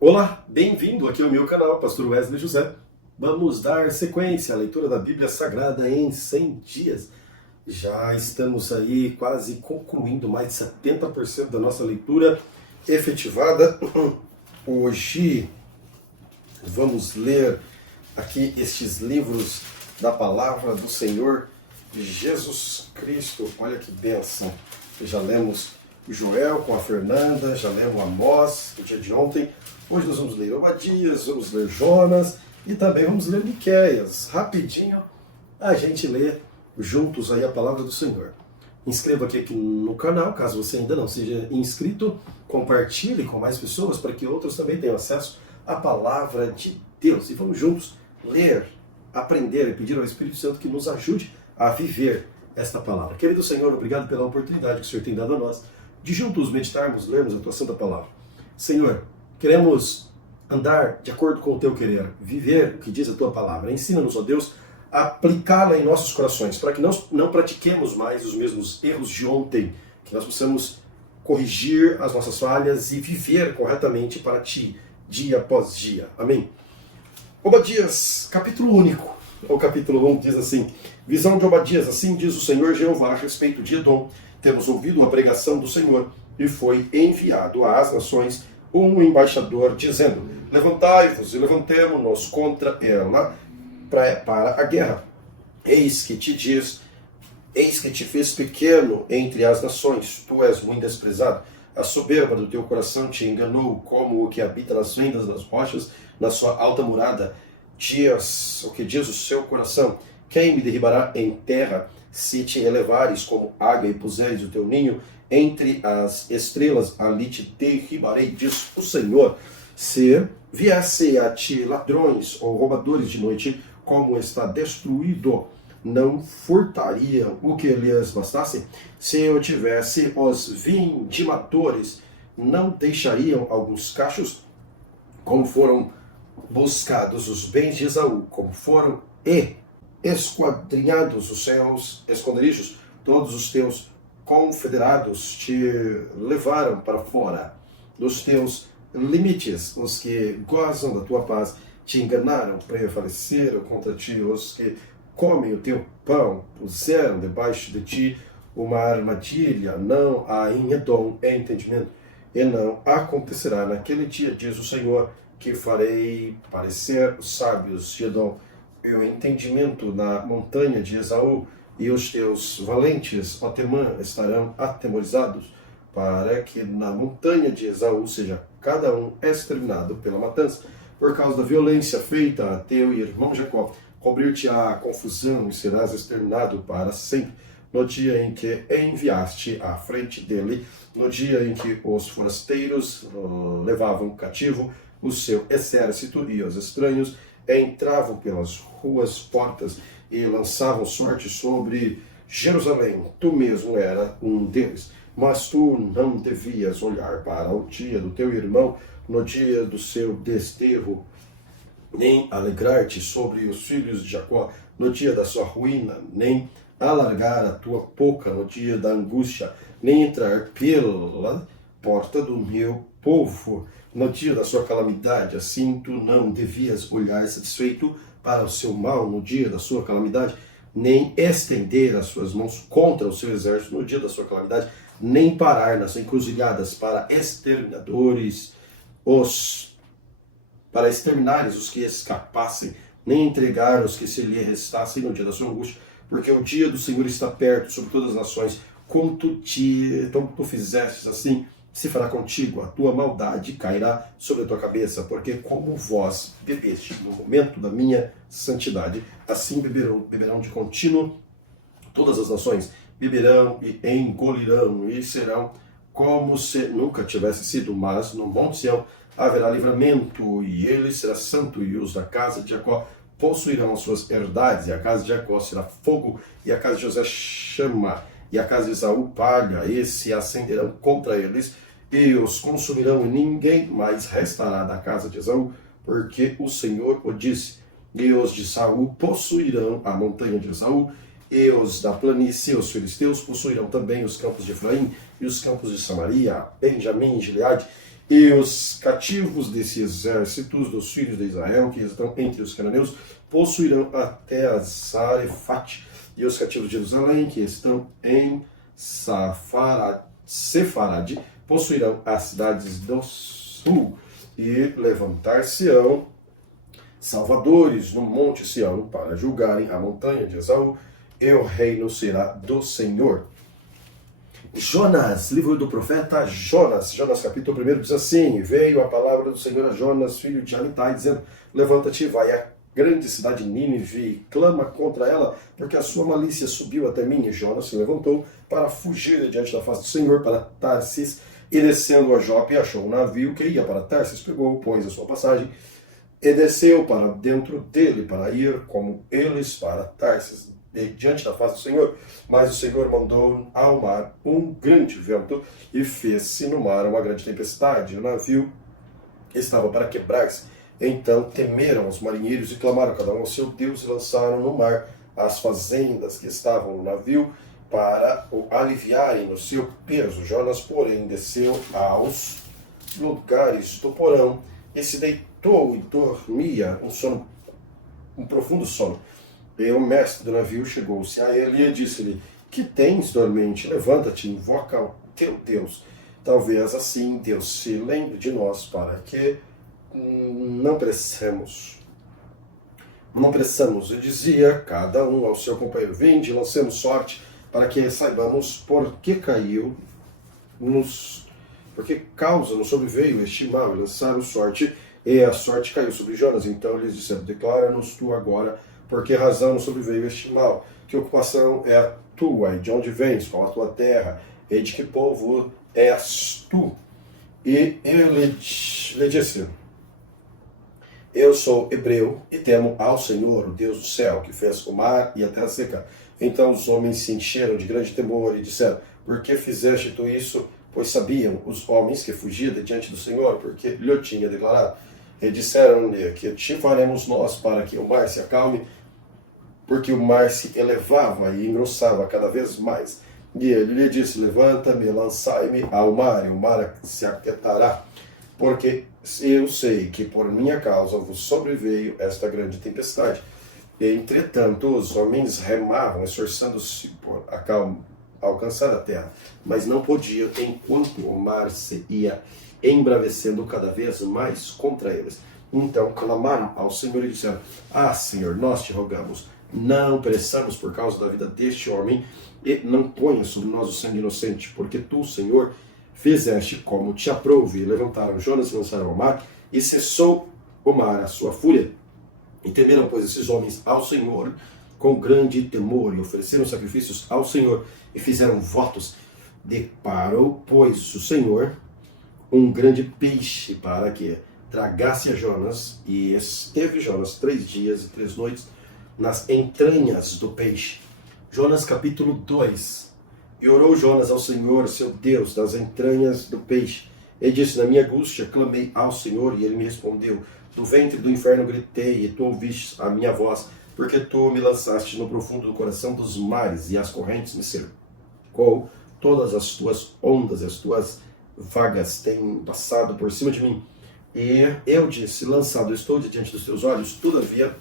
Olá, bem-vindo aqui ao meu canal, Pastor Wesley José. Vamos dar sequência à leitura da Bíblia Sagrada em 100 dias. Já estamos aí quase concluindo mais de 70% da nossa leitura efetivada. Hoje vamos ler aqui estes livros da Palavra do Senhor Jesus Cristo. Olha que bênção! Já lemos Joel com a Fernanda, já lemos Amós no dia de ontem. Hoje nós vamos ler Obadias, vamos ler Jonas e também vamos ler Miqueias. Rapidinho a gente lê juntos aí a palavra do Senhor. Inscreva aqui no canal, caso você ainda não seja inscrito. Compartilhe com mais pessoas para que outros também tenham acesso à palavra de Deus. E vamos juntos ler, aprender e pedir ao Espírito Santo que nos ajude a viver esta palavra. Querido Senhor, obrigado pela oportunidade que o Senhor tem dado a nós de juntos meditarmos, lermos a Tua Santa Palavra. Senhor, queremos andar de acordo com o Teu querer, viver o que diz a Tua Palavra. Ensina-nos, ó Deus, a aplicá-la em nossos corações, para que nós não pratiquemos mais os mesmos erros de ontem, que nós possamos corrigir as nossas falhas e viver corretamente para Ti, dia após dia. Amém? Obadias, capítulo único, o capítulo 1 diz assim: Visão de Obadias, assim diz o Senhor Jeová a respeito de Edom. Temos ouvido a pregação do Senhor, e foi enviado às nações um embaixador, dizendo: Levantai-vos e levantemo-nos contra ela para a guerra. Eis que te fiz pequeno entre as nações, tu és muito desprezado. A soberba do teu coração te enganou, como o que habita nas fendas das rochas, na sua alta morada. O que diz o seu coração: quem me derribará em terra? Se te elevares como águia e puseres o teu ninho entre as estrelas, ali te derribarei, diz o Senhor. Se viesse a ti ladrões ou roubadores de noite, como está destruído, não furtariam o que lhes bastasse? Se eu tivesse os vindimadores, não deixariam alguns cachos? Como foram buscados os bens de Esaú, como foram esquadrinhados os seus esconderijos, todos os teus confederados te levaram para fora dos teus limites. Os que gozam da tua paz te enganaram, prevaleceram contra ti. Os que comem o teu pão puseram debaixo de ti uma armadilha. Não há em Edom entendimento, e não acontecerá naquele dia, diz o Senhor, que farei parecer os sábios de Edom e o entendimento na montanha de Esaú, e os teus valentes, ó Temã, estarão atemorizados, para que na montanha de Esaú seja cada um exterminado pela matança. Por causa da violência feita a teu irmão Jacó, cobrir-te-á a confusão e serás exterminado para sempre. No dia em que enviaste à frente dele, no dia em que os forasteiros levavam cativo o seu exército e os estranhos entravam pelas ruas portas e lançavam sorte sobre Jerusalém. Tu mesmo era um deles, mas tu não devias olhar para o dia do teu irmão, no dia do seu desterro, nem alegrar-te sobre os filhos de Jacó no dia da sua ruína, nem alargar a tua boca no dia da angústia, nem entrar pela porta do meu povo no dia da sua calamidade. Assim tu não devias olhar satisfeito para o seu mal no dia da sua calamidade, nem estender as suas mãos contra o seu exército no dia da sua calamidade, nem parar nas encruzilhadas para exterminares os que escapassem, nem entregar os que se lhe restassem no dia da sua angústia, porque o dia do Senhor está perto sobre todas as nações. Como tu fizestes, assim se fará contigo, a tua maldade cairá sobre a tua cabeça, porque como vós bebeste no momento da minha santidade, assim beberão de contínuo todas as nações, beberão e engolirão, e serão como se nunca tivesse sido. Mas no Monte Sião haverá livramento, e ele será santo, e os da casa de Jacó possuirão as suas herdades, e a casa de Jacó será fogo, e a casa de José chama, e a casa de Esaú palha, e se acenderão contra eles, e os consumirão, e ninguém mais restará da casa de Esaú, porque o Senhor o disse. E os de Saul possuirão a montanha de Esaú, e os da planície, os filisteus, possuirão também os campos de Efraim, e os campos de Samaria, Benjamim, Gileade, E os cativos desse exércitos dos filhos de Israel, que estão entre os cananeus, possuirão até Zarefate. E os cativos de Jerusalém, que estão em Sefarade, possuirão as cidades do sul. E levantar-se-ão salvadores no monte Sião para julgarem a montanha de Esaú, e o reino será do Senhor. Jonas, livro do profeta Jonas, Jonas capítulo 1 diz assim: veio a palavra do Senhor a Jonas, filho de Amitai, dizendo: levanta-te e vai à grande cidade Nínive e clama contra ela, porque a sua malícia subiu até mim. E Jonas se levantou para fugir diante da face do Senhor para Tarsis, e descendo a Jope achou um navio que ia para Tarsis, pegou, pois, a sua passagem, e desceu para dentro dele, para ir como eles para Tarsis, diante da face do Senhor. Mas o Senhor mandou ao mar um grande vento, e fez-se no mar uma grande tempestade. O navio estava para quebrar-se. Então temeram os marinheiros e clamaram cada um ao seu Deus, e lançaram no mar as fazendas que estavam no navio para o aliviarem no seu peso. Jonas, porém, desceu aos lugares do porão e se deitou e dormia um profundo sono. E o mestre do navio chegou-se a ele e disse-lhe: que tens, dormente? Levanta-te, invoca o teu Deus. Talvez assim Deus se lembre de nós, para que não precisamos. E dizia cada um ao seu companheiro: vinde, lancemos sorte, para que saibamos por que porque causa nos sobreveio este mal. E lançaram sorte, e a sorte caiu sobre Jonas. Então eles disseram: declara-nos tu agora por que razão nos sobreveio este mal, que ocupação é a tua, e de onde vens, qual a tua terra, e de que povo és tu. E ele lhe disse: eu sou hebreu e temo ao Senhor, o Deus do céu, que fez o mar e a terra seca. Então os homens se encheram de grande temor e disseram: por que fizeste tu isso? Pois sabiam os homens que fugia de diante do Senhor, porque lhe tinha declarado. E disseram-lhe: que te faremos nós para que o mar se acalme? Porque o mar se elevava e engrossava cada vez mais. E ele lhe disse: levanta-me, lançai-me ao mar, e o mar se aquietará. Porque eu sei que por minha causa vos sobreveio esta grande tempestade. Entretanto, os homens remavam, esforçando-se por alcançar a terra, mas não podiam, enquanto o mar se ia embravecendo cada vez mais contra eles. Então clamaram ao Senhor e disseram: ah, Senhor, nós te rogamos, não pereçamos por causa da vida deste homem, e não ponha sobre nós o sangue inocente, porque tu, Senhor, fizeste como te aprouve. E levantaram Jonas e lançaram ao mar, e cessou o mar a sua fúria. E temeram, pois, esses homens ao Senhor com grande temor, e ofereceram sacrifícios ao Senhor, e fizeram votos. Deparou, pois, o Senhor um grande peixe para que tragasse a Jonas, e esteve Jonas 3 dias e 3 noites nas entranhas do peixe. Jonas capítulo 2. E orou Jonas ao Senhor, seu Deus, das entranhas do peixe. E disse: na minha angústia clamei ao Senhor, e ele me respondeu. Do ventre do inferno gritei, e tu ouviste a minha voz, porque tu me lançaste no profundo do coração dos mares, e as correntes me cercou. Todas as tuas ondas e as tuas vagas têm passado por cima de mim. E eu disse: lançado estou diante dos teus olhos, todavia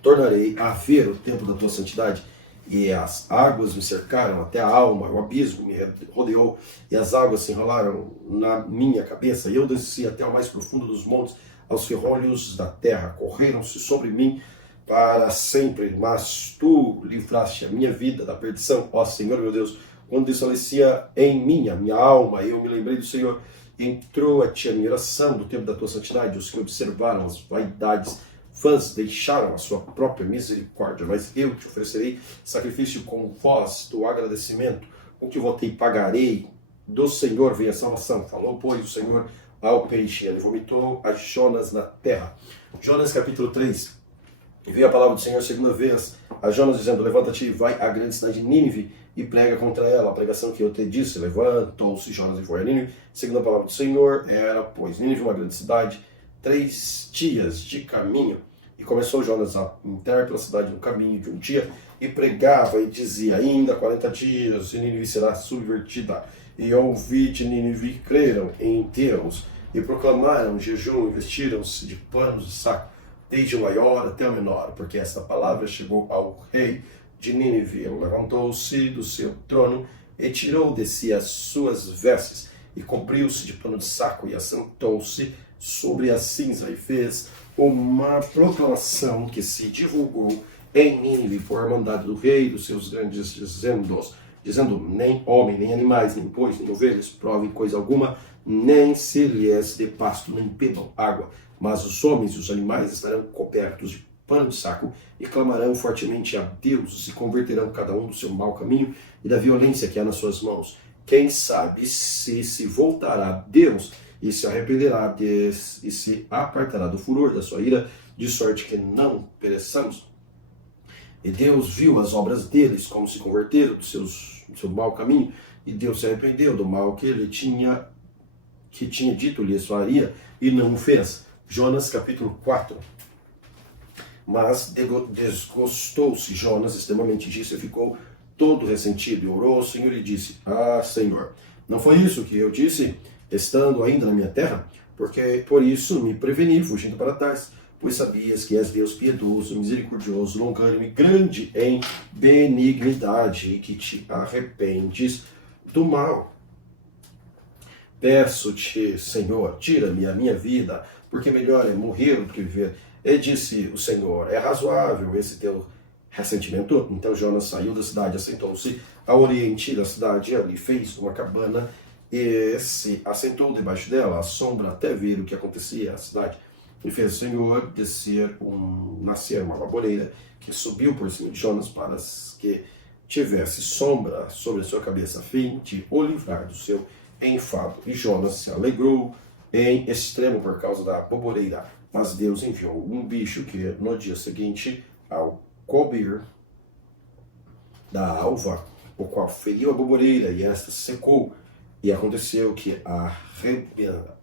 tornarei a ver o tempo da tua santidade. E as águas me cercaram até a alma, o abismo me rodeou, e as águas se enrolaram na minha cabeça, e eu desci até o mais profundo dos montes, aos ferrolhos da terra, correram-se sobre mim para sempre, mas tu livraste a minha vida da perdição, ó Senhor meu Deus, quando desfalecia em mim a minha alma, eu me lembrei do Senhor, e entrou a ti a minha oração do tempo da tua santidade. Os que observaram as vaidades vãs deixaram a sua própria misericórdia, mas eu te oferecerei sacrifício com voz do agradecimento, com que votei pagarei, do Senhor vem a salvação. Falou, pois, o Senhor ao peixe, ele vomitou a Jonas na terra. Jonas capítulo 3. E veio a palavra do Senhor segunda vez a Jonas, dizendo: levanta-te e vai à grande cidade de Nínive e prega contra ela a pregação que eu te disse. Levantou-se Jonas e foi a Nínive, segundo a palavra do Senhor. Era, pois, Nínive uma grande cidade, 3 dias de caminho. E começou Jonas a entrar pela cidade no caminho de um dia, e pregava e dizia: ainda 40 dias, e Nínive será subvertida. e ouvi de Nínive creram em Deus, e proclamaram jejum e vestiram-se de panos de saco, desde o maior até o menor, porque esta palavra chegou ao rei de Nínive. Ele levantou-se do seu trono e tirou de si as suas vestes, e cobriu-se de pano de saco, e assentou-se sobre a cinza, e fez uma proclamação que se divulgou em Nínive por mandado do rei e dos seus grandes, dizendo: nem homem, nem animais, nem bois, nem ovelhas provem coisa alguma, nem se lhes dê pasto, nem bebam água, mas os homens e os animais estarão cobertos de pano de saco, e clamarão fortemente a Deus, e se converterão cada um do seu mau caminho e da violência que há nas suas mãos. Quem sabe se voltará a Deus e se arrependerá e se apartará do furor da sua ira, de sorte que não pereçamos. E Deus viu as obras deles, como se converteram do seu mau caminho, e Deus se arrependeu do mal que ele tinha dito lhes faria, e não o fez. Jonas capítulo 4. Mas desgostou-se Jonas extremamente disso, e ficou todo ressentido, e orou ao Senhor e disse: Senhor, não foi isso que eu disse, estando ainda na minha terra? Porque por isso me preveni, fugindo para trás, pois sabias que és Deus piedoso, misericordioso, longânimo e grande em benignidade, e que te arrependes do mal. Peço-te, Senhor, tira-me a minha vida, porque melhor é morrer do que viver. E disse o Senhor: é razoável esse teu ressentimento? Então Jonas saiu da cidade, assentou-se ao oriente da cidade, e ali fez uma cabana, e se assentou debaixo dela, à sombra, até ver o que acontecia à cidade. E fez o Senhor nascer uma baboreira, que subiu por cima de Jonas, para que tivesse sombra sobre a sua cabeça, a fim de o livrar do seu enfado. E Jonas se alegrou em extremo por causa da baboreira. Mas Deus enviou um bicho que, no dia seguinte, ao cobrir da alva, o qual feriu a baboreira, e esta secou. E aconteceu que,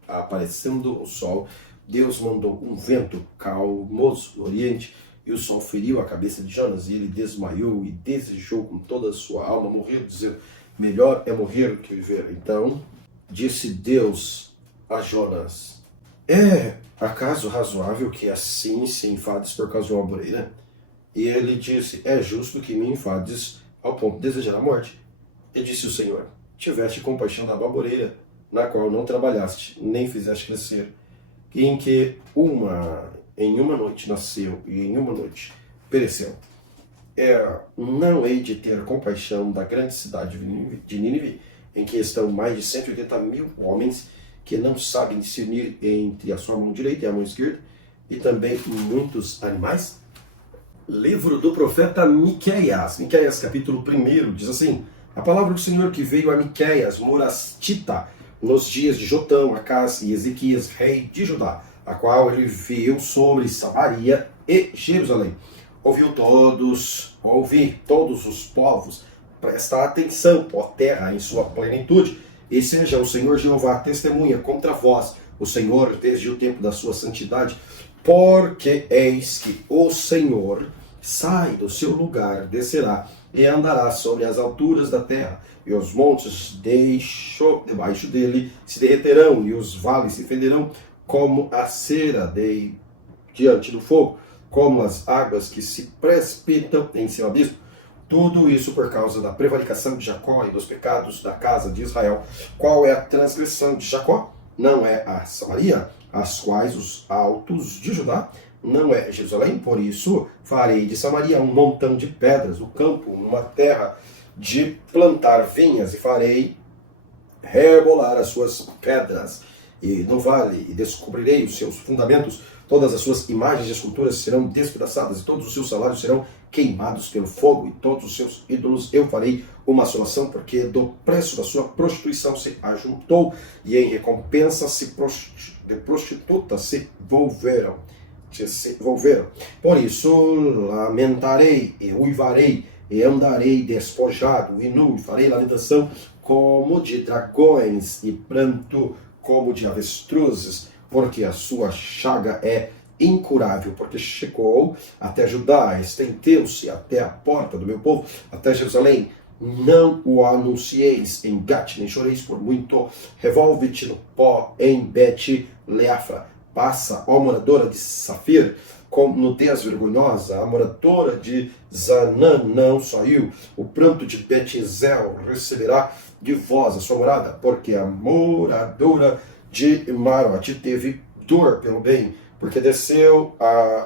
aparecendo o sol, Deus mandou um vento calmoso no oriente, e o sol feriu a cabeça de Jonas, e ele desmaiou e desejou com toda a sua alma morrer, dizendo: melhor é morrer do que viver. Então disse Deus a Jonas: é acaso razoável que assim se enfades por causa de uma baboreira? E ele disse: é justo que me enfades ao ponto de desejar a morte. E disse o Senhor: tiveste compaixão da baboreira, na qual não trabalhaste, nem fizeste crescer, em que em uma noite nasceu e em uma noite pereceu. Não hei de ter compaixão da grande cidade de Nínive, em que estão mais de 180.000 homens, que não sabem discernir entre a sua mão direita e a mão esquerda, e também muitos animais? Livro do profeta Miqueias. Miqueias capítulo 1 diz assim: a palavra do Senhor que veio a Miqueias, morastita, nos dias de Jotão, Acás e Ezequias, rei de Judá, a qual ele viu sobre Samaria e Jerusalém. Ouvi todos os povos, presta atenção, ó terra, em sua plenitude, e seja o Senhor Jeová testemunha contra vós, o Senhor, desde o tempo da sua santidade, porque eis que o Senhor sai do seu lugar, descerá, e andará sobre as alturas da terra, e os montes debaixo dele se derreterão, e os vales se fenderão como a cera diante do fogo, como as águas que se precipitam em seu abismo. Tudo isso por causa da prevaricação de Jacó e dos pecados da casa de Israel. Qual é a transgressão de Jacó? Não é a Samaria, as quais os altos de Judá? Não é Jerusalém? Por isso farei de Samaria um montão de pedras, o campo, uma terra de plantar vinhas, e farei rebolar as suas pedras e no vale, e descobrirei os seus fundamentos. Todas as suas imagens e esculturas serão despedaçadas, e todos os seus salários serão queimados pelo fogo, e todos os seus ídolos eu farei uma assolação, porque do preço da sua prostituição se ajuntou, e em recompensa de prostituta se volveram. Por isso lamentarei e uivarei, e andarei despojado e nu, e farei lamentação como de dragões, e pranto como de avestruzes, porque a sua chaga é incurável, porque chegou até Judá, estendeu-se até a porta do meu povo, até Jerusalém. não o anuncieis em Gate, nem choreis por muito, revolve-te no pó em Bet-Leafra. Passa, ó moradora de Safir, com nudez vergonhosa, a moradora de Zanã não saiu, o pranto de Bet-Ezel receberá de vós a sua morada, porque a moradora de Marote teve dor pelo bem, porque desceu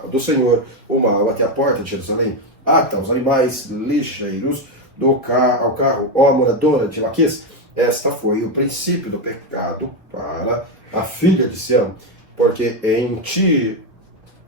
do Senhor o mal até a porta de Jerusalém. Ata os animais lixeiros ao carro, ó moradora de Laquis, esta foi o princípio do pecado para a filha de Sião, porque em ti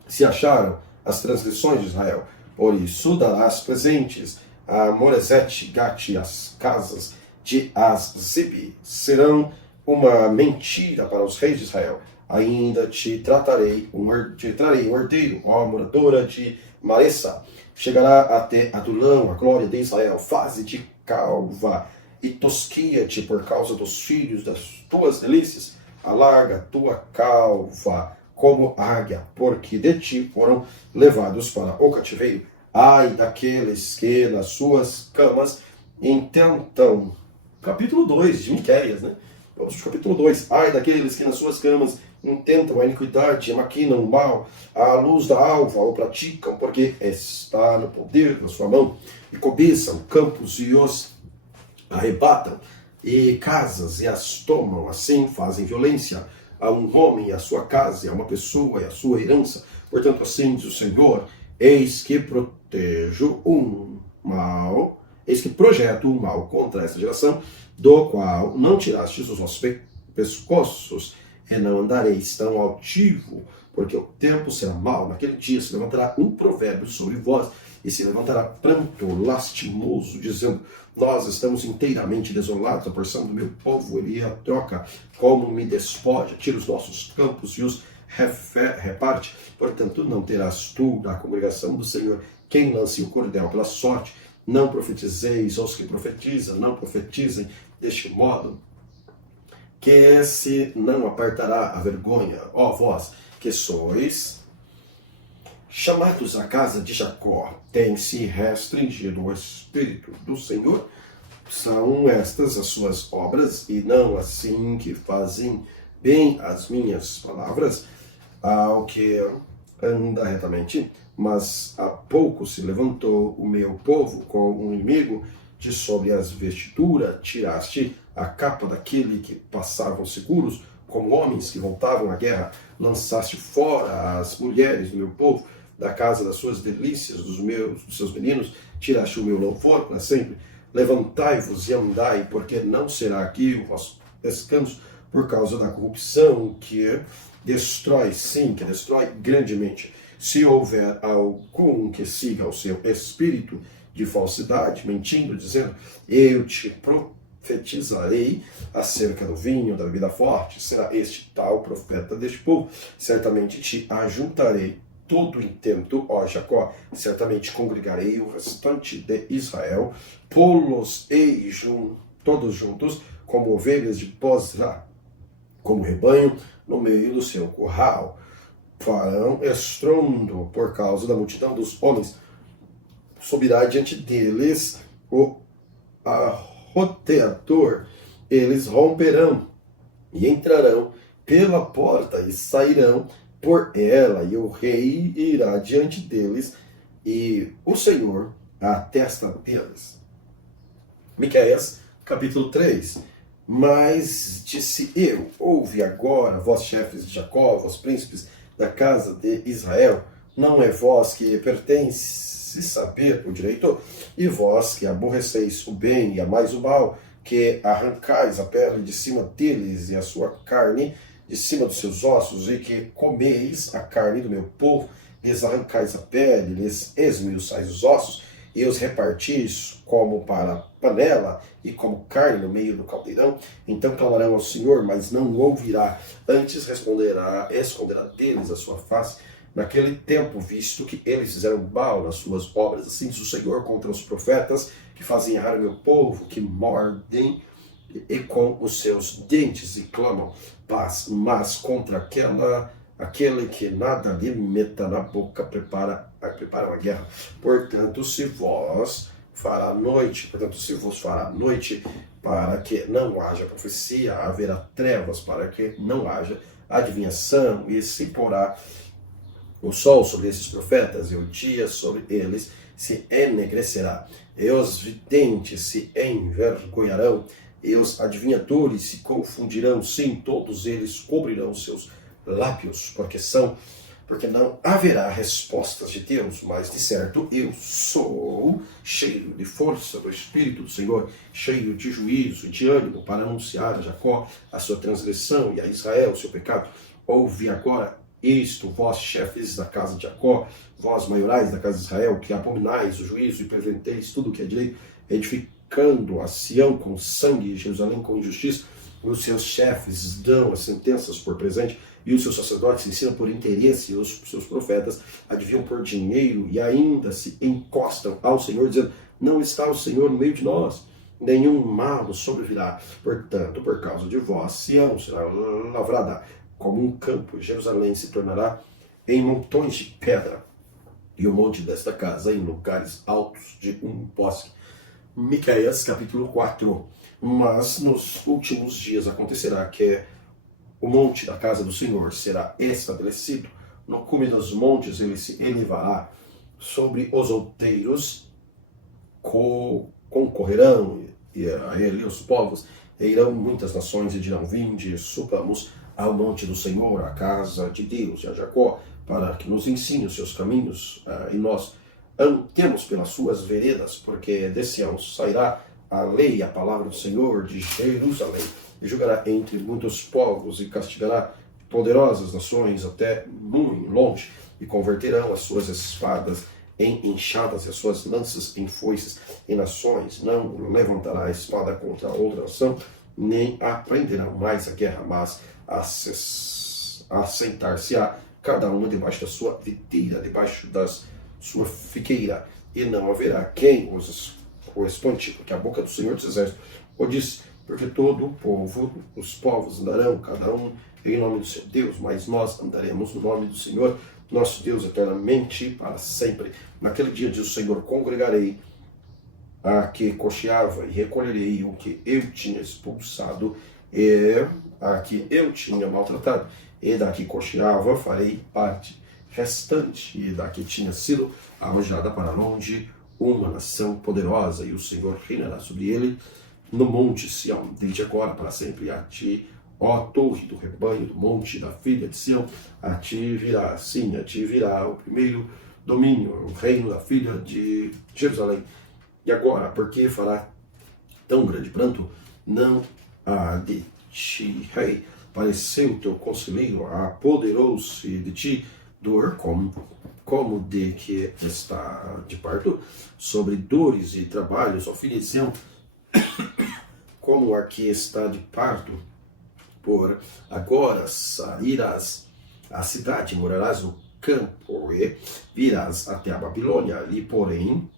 se acharam as transgressões de Israel. Por isso darás presentes a Moresete, Gate, as casas de Azib serão uma mentira para os reis de Israel. Ainda te trarei um herdeiro, ó moradora de Maressa. Chegará até Adulão, a glória de Israel. Faze-te calva e tosquia-te por causa dos filhos das tuas delícias. Alarga tua calva como águia, porque de ti foram levados para o cativeiro. Ai daqueles que nas suas camas intentam. Capítulo 2 de Miqueias, né? Vamos para o capítulo 2. Ai daqueles que nas suas camas intentam a iniquidade, maquinam o mal, à luz da alva o praticam, porque está no poder da sua mão, e cobiçam campos e os arrebatam, e casas e as tomam, assim fazem violência a um homem e a sua casa, e a uma pessoa e a sua herança. Portanto, assim diz o Senhor, eis que protejo um mal, eis que projeto o mal contra esta geração, do qual não tirastes os vossos pescoços, e não andareis tão altivo, porque o tempo será mau. Naquele dia se levantará um provérbio sobre vós, e se levantará pranto lastimoso, dizendo, nós estamos inteiramente desolados, a porção do meu povo ele a troca, como me despoja, tira os nossos campos e os reparte. Portanto, não terás tu da congregação do Senhor quem lance o cordel pela sorte. Não profetizeis, os que profetizam, não profetizem deste modo, que se não apartará a vergonha, ó vós, que sois chamados à casa de Jacó, tem-se restringido o Espírito do Senhor. São estas as suas obras, e não assim que fazem bem as minhas palavras, ao que anda retamente. Mas há pouco se levantou o meu povo com um inimigo, de sobre as vestiduras tiraste a capa daquele que passavam seguros, como homens que voltavam à guerra, lançaste fora as mulheres do meu povo, da casa das suas delícias, dos seus meninos, tiraste o meu louvor para sempre. Levantai-vos e andai, porque não será aqui o vosso descanso, por causa da corrupção que destrói, sim, que destrói grandemente. Se houver algum que siga o seu espírito de falsidade, mentindo, dizendo, eu te profetizarei acerca do vinho, da bebida forte, será este tal profeta deste povo. Certamente te ajuntarei todo o intento, ó Jacó, certamente congregarei o restante de Israel, pô-los-ei todos juntos, como ovelhas de Bozrá, como rebanho no meio do seu curral. Farão estrondo por causa da multidão dos homens. Subirá diante deles o arroteador. Eles romperão e entrarão pela porta e sairão por ela, e o rei irá diante deles, e o Senhor à testa deles. Miqueias, capítulo 3. Mas disse eu, ouve agora, vós chefes de Jacó, vós príncipes da casa de Israel, não é vós que pertence saber o direito, e vós que aborreceis o bem e amais o mal, que arrancais a pele de cima deles e a sua carne de cima dos seus ossos, e que comeis a carne do meu povo, lhes arrancais a pele, lhes esmiuçais os ossos, e os repartis como para panela e como carne no meio do caldeirão. Então clamarão ao Senhor, mas não ouvirá, antes esconderá deles a sua face, naquele tempo, visto que eles fizeram mal nas suas obras. Assim diz o Senhor contra os profetas que fazem errar o meu povo, que mordem e com os seus dentes e clamam paz, mas contra aquele que nada lhe meta na boca preparam a guerra. Portanto, se vós fará noite, portanto, se vos fará noite, para que não haja profecia, haverá trevas, para que não haja adivinhação, e se porá o sol sobre esses profetas, e o dia sobre eles se enegrecerá, e os videntes se envergonharão, e os adivinhadores se confundirão, sim, todos eles cobrirão seus lábios, porque não haverá respostas de Deus, mas de certo eu sou cheio de força do Espírito do Senhor, cheio de juízo e de ânimo para anunciar a Jacó a sua transgressão e a Israel o seu pecado. Ouve agora isto, vós chefes da casa de Jacó, vós maiorais da casa de Israel, que abominais o juízo e perverteis tudo o que é direito, edificando a Sião com sangue e Jerusalém com injustiça. Os seus chefes dão as sentenças por presente, e os seus sacerdotes ensinam por interesse, e os seus profetas adivinham por dinheiro, e ainda se encostam ao Senhor, dizendo: não está o Senhor no meio de nós, nenhum mal nos sobrevirá. Portanto, por causa de vós, Sião será lavrada como um campo, Jerusalém se tornará em montões de pedra, e o monte desta casa em lugares altos de um bosque. Miqueias, capítulo 4. Mas nos últimos dias acontecerá que o monte da casa do Senhor será estabelecido, no cume dos montes ele se elevará, sobre os outeiros concorrerão e a ele os povos, e irão muitas nações e dirão: vinde, subamos ao monte do Senhor, à casa de Deus e a Jacó, para que nos ensine os seus caminhos, e nós andemos pelas suas veredas, porque de Sião sairá a lei, a palavra do Senhor de Jerusalém, e julgará entre muitos povos, e castigará poderosas nações até muito longe, e converterão as suas espadas em enxadas e as suas lanças em foices, e nações não levantará a espada contra outra nação, nem aprenderão mais a guerra, mas assentar-se-á cada uma debaixo da sua videira, debaixo da sua figueira, e não haverá quem os espante, porque a boca do Senhor dos Exércitos o disse, porque todo o povo, os povos andarão, cada um em nome do seu Deus, mas nós andaremos no nome do Senhor, nosso Deus, eternamente para sempre. Naquele dia diz o Senhor: congregarei a que cocheava e recolherei o que eu tinha expulsado e a que eu tinha maltratado, e da que cocheava farei parte restante, e da que tinha sido arrojada para longe uma nação poderosa, e o Senhor reinará sobre ele no monte Sião, desde agora para sempre. A ti, ó torre do rebanho do monte da filha de Sião, a ti virá, sim, a ti virá o primeiro domínio, o reino da filha de Jerusalém. E agora, por que fará tão grande pranto? Não há de ti, rei, pareceu o teu conselheiro, apoderou-se de ti dor, como de que está de parto, sobre dores e trabalhos, ó filha de Sião, como a que está de parto. Por agora sairás à cidade, morarás no campo, e virás até a Babilônia, ali, porém,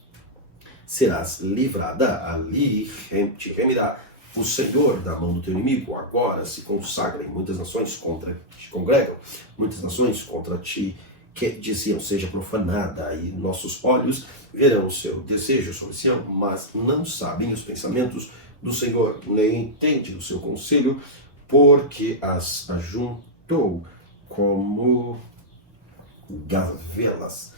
serás livrada, ali te remirá o Senhor da mão do teu inimigo. Agora se consagrem muitas nações contra te congregam, muitas nações contra ti, que diziam: seja profanada, e nossos olhos verão o seu desejo sobre Sião, mas não sabem os pensamentos do Senhor, nem entendem o seu conselho, porque as ajuntou como gavelas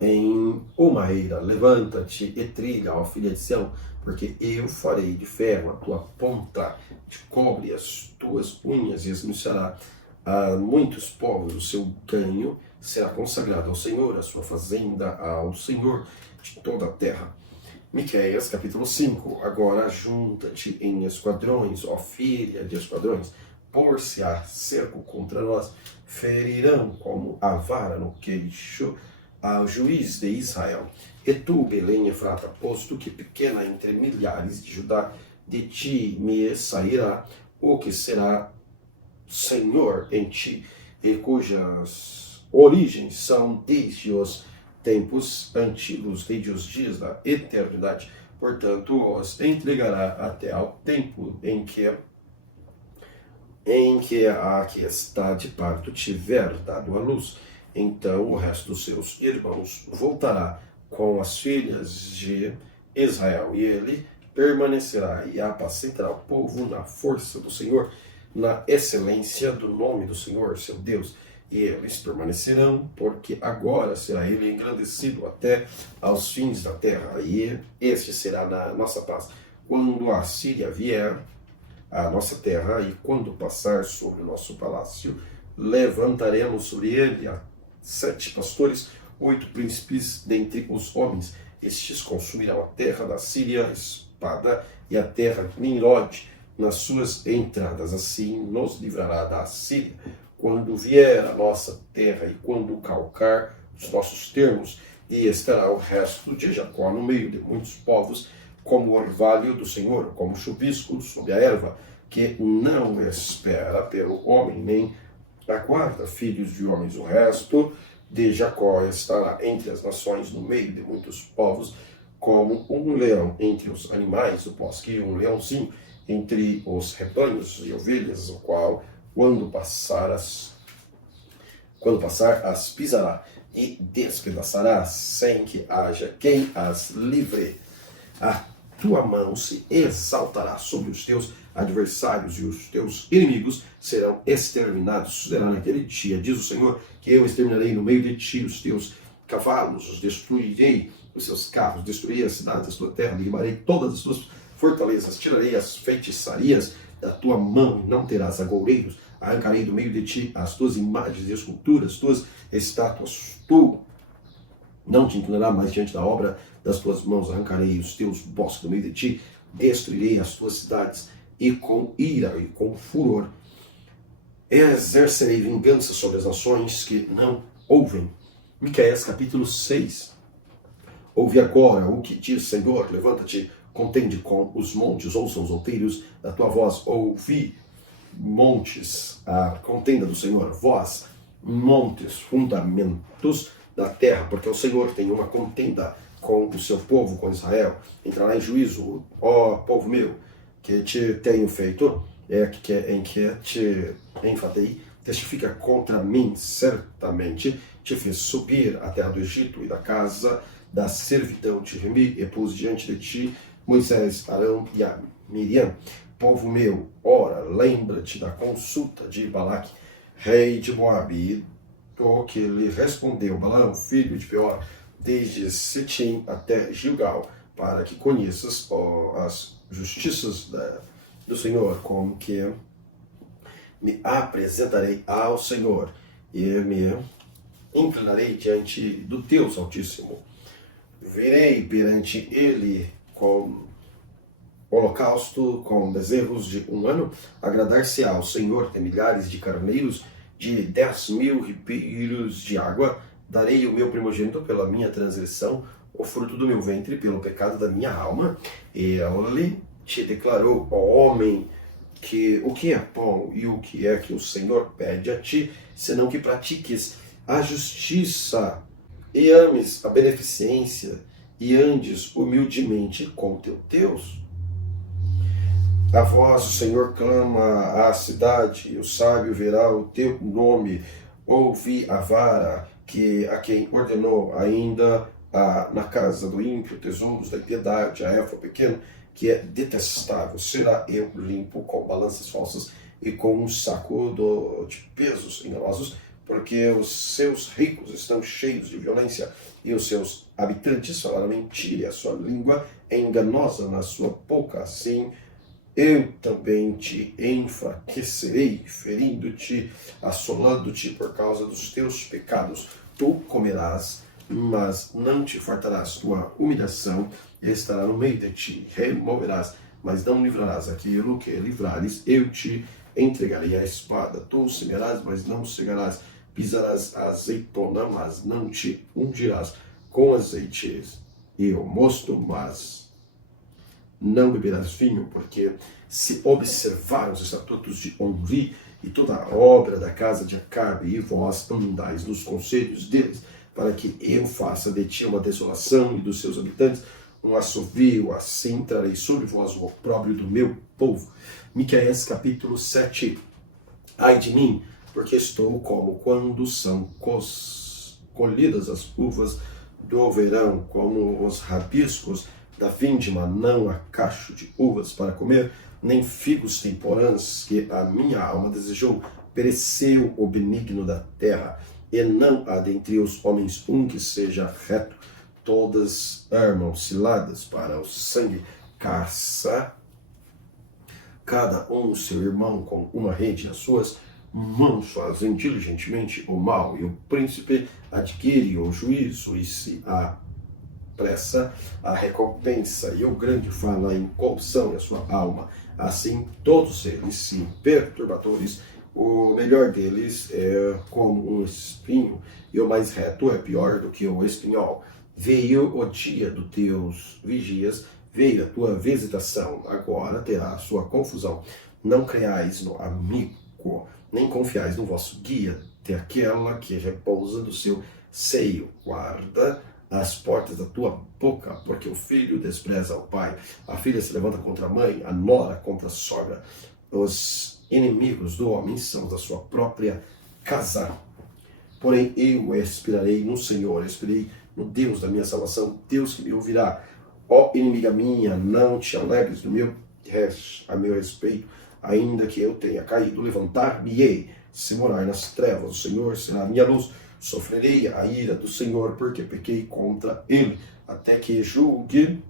em uma eira. Levanta-te e trilha, ó filha de Sião, porque eu farei de ferro a tua ponta, te cobre as tuas unhas, e esmiuçará a muitos povos. O seu ganho será consagrado ao Senhor, a sua fazenda ao Senhor de toda a terra. Miqueias, capítulo 5. Agora junta-te em esquadrões, ó filha de esquadrões, por-se-á cerco contra nós, ferirão como a vara no queixo ao juiz de Israel. E tu, Belém Efrata, posto que pequena entre milhares de Judá, de ti me sairá o que será Senhor em ti, e cujas origens são desde os tempos antigos, desde os dias da eternidade. Portanto, os entregará até ao tempo em que a que está de parto tiver dado à luz. Então o resto dos seus irmãos voltará com as filhas de Israel, e ele permanecerá e apacentará o povo na força do Senhor, na excelência do nome do Senhor, seu Deus. E eles permanecerão, porque agora será ele engrandecido até aos fins da terra, e este será na nossa paz. Quando a Síria vier à nossa terra, e quando passar sobre o nosso palácio, levantaremos sobre ele 7 pastores, 8 príncipes dentre os homens. Estes consumirão a terra da Síria, a espada, e a terra de Nimrod nas suas entradas. Assim nos livrará da Síria, quando vier a nossa terra e quando calcar os nossos termos, e estará o resto de Jacó no meio de muitos povos, como o orvalho do Senhor, como chuvisco sob a erva, que não espera pelo homem, nem aguarda filhos de homens. O resto de Jacó estará entre as nações, no meio de muitos povos, como um leão entre os animais do bosque, um leãozinho entre os rebanhos e ovelhas, o qual, quando passar, as pisará e despedaçará, sem que haja quem as livre. A tua mão se exaltará sobre os teus adversários, e os teus inimigos serão exterminados. Será naquele dia, diz o Senhor, que eu exterminarei no meio de ti os teus cavalos, os destruirei, os seus carros, destruirei as cidades da tua terra, limarei todas as tuas fortalezas, tirarei as feitiçarias da tua mão, e não terás agoureiros, arrancarei do meio de ti as tuas imagens e esculturas, tuas estátuas, tu não te inclinarás mais diante da obra das tuas mãos, arrancarei os teus bosques do meio de ti, destruirei as tuas cidades, e com ira e com furor exercerei vingança sobre as nações que não ouvem. Miqueias capítulo 6. Ouve agora o que diz o Senhor, levanta-te, contende com os montes, ouçam os outeiros da tua voz, ouvi montes, a contenda do Senhor, vós, montes, fundamentos da terra, porque o Senhor tem uma contenda com o seu povo, com Israel. Entrará em juízo, ó povo meu, que te tenho feito, em que te enfadei, testifica contra mim, certamente te fiz subir à terra do Egito, e da casa da servidão te remi, e pus diante de ti Moisés, Arão e a Miriam. Povo meu, ora, lembra-te da consulta de Balaque, rei de Moabe, o que lhe respondeu Balaão, filho de Beor, desde Sitim até Gilgal, para que conheças as justiças do Senhor, com que me apresentarei ao Senhor, e me inclinarei diante do Deus Altíssimo. Virei perante ele com holocausto, com bezerros de 1 ano, agradar-se ao Senhor de milhares de carneiros, de 10.000 ribeiros de água. Darei o meu primogênito pela minha transgressão, o fruto do meu ventre pelo pecado da minha alma. E ele te declarou, ó homem, que o que é bom e o que é que o Senhor pede a ti, senão que pratiques a justiça e ames a beneficência e andes humildemente com teu Deus. A voz do Senhor clama à cidade, e o sábio verá o teu nome. Ouvi a vara a quem ordenou ainda na casa do ímpio tesouros da impiedade, a elfa pequeno, que é detestável. Será eu limpo com balanças falsas e com um saco de pesos enganosos, porque os seus ricos estão cheios de violência e os seus habitantes falaram mentira, e a sua língua é enganosa na sua boca. Assim eu também te enfraquecerei, ferindo-te, assolando-te por causa dos teus pecados. Tu comerás, mas não te fartarás. Tua humilhação estará no meio de ti. Removerás, mas não livrarás aquilo que livrares. Eu te entregarei a espada. Tu semearás, mas não cegarás. Pisarás a azeitona, mas não te ungirás com azeite e o mosto, mas não beberás vinho, porque se observar os estatutos de Omri e toda a obra da casa de Acabe, e vós andais nos conselhos deles, para que eu faça de ti uma desolação e dos seus habitantes um assovio, assim trarei sobre vós o opróbrio do meu povo. Miqueias capítulo 7. Ai de mim, porque estou como quando são colhidas as uvas do verão, como os rabiscos da vindima não há cacho de uvas para comer, nem figos temporãs que a minha alma desejou. Pereceu o benigno da terra, e não há dentre os homens um que seja reto. Todas armam ciladas para o sangue, caça cada um seu irmão com uma rede. As suas mãos fazem diligentemente o mal, e o príncipe adquire o juízo e se apressa a recompensa, e o grande fala em corrupção, e a sua alma. Assim, todos eles, sim, perturbadores, o melhor deles é como um espinho, e o mais reto é pior do que o espinhol. Veio o dia dos teus vigias, veio a tua visitação, agora terá a sua confusão. Não creais no amigo, nem confiais no vosso guia, de aquela que repousa do seu seio. Guarda as portas da tua boca, porque o filho despreza o pai, a filha se levanta contra a mãe, a nora contra a sogra. Os inimigos do homem são da sua própria casa. Porém, eu esperarei no Senhor, esperei no Deus da minha salvação, Deus que me ouvirá. Ó inimiga minha, não te alegres a meu respeito, ainda que eu tenha caído, levantar-me-ei. Se morar nas trevas, o Senhor será a minha luz. Sofrerei a ira do Senhor, porque pequei contra ele, até que julgue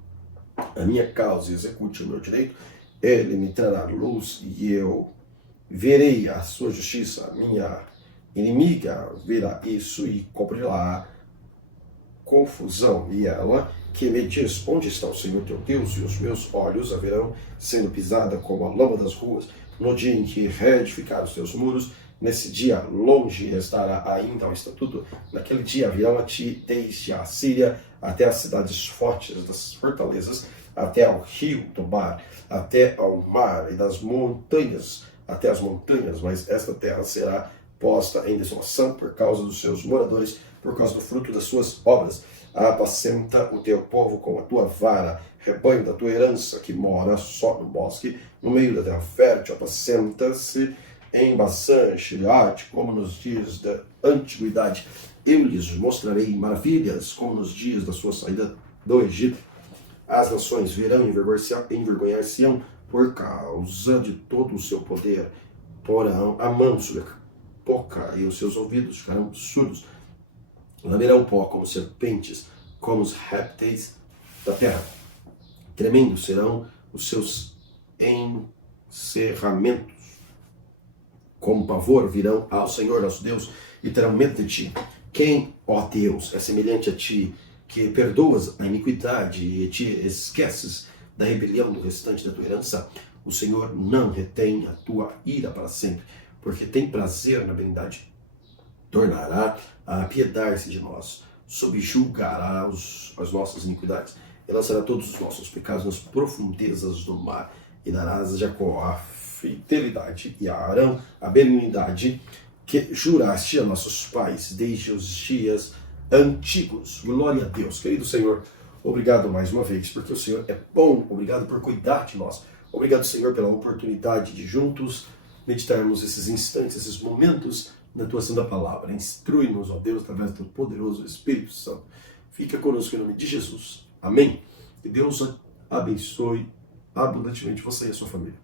a minha causa e execute o meu direito. Ele me trará luz e eu verei a sua justiça. A minha inimiga verá isso e cobrirá confusão, e ela que me diz: onde está o Senhor teu Deus? E os meus olhos a verão sendo pisada como a lama das ruas, no dia em que reedificar os teus muros. Nesse dia longe estará ainda o estatuto. Naquele dia virão a ti desde a Síria até as cidades fortes das fortalezas, até ao rio do mar, até ao mar, e das montanhas até as montanhas. Mas esta terra será posta em desolação por causa dos seus moradores, por causa do fruto das suas obras. Apacenta o teu povo com a tua vara, rebanho da tua herança, que mora só no bosque, no meio da terra fértil. Apacenta-se em Baçã, Gileade, como nos dias da antiguidade. Eu lhes mostrarei maravilhas, como nos dias da sua saída do Egito. As nações verão e envergonhar-se-ão por causa de todo o seu poder. Porão a mão sobre a boca, e os seus ouvidos ficarão surdos. Lamerão pó como serpentes, como os répteis da terra. Tremendos serão os seus encerramentos. Como pavor virão ao Senhor nosso Deus e terão medo de ti. Quem, ó Deus, é semelhante a ti, que perdoas a iniquidade e te esqueces da rebelião do restante da tua herança? O Senhor não retém a tua ira para sempre, porque tem prazer na benignidade. Tornará a apiedar-se de nós, subjulgará as nossas iniquidades, e lançará todos os nossos pecados nas profundezas do mar, e darás a Jacó a fidelidade e a Arão a benignidade que juraste a nossos pais desde os dias antigos. Glória a Deus. Querido Senhor, obrigado mais uma vez, porque o Senhor é bom. Obrigado por cuidar de nós. Obrigado, Senhor, pela oportunidade de juntos meditarmos esses instantes, esses momentos na Tua Santa Palavra. Instrui-nos, ó Deus, através do poderoso Espírito Santo. Fica conosco em nome de Jesus. Amém. Que Deus abençoe abundantemente você e a sua família.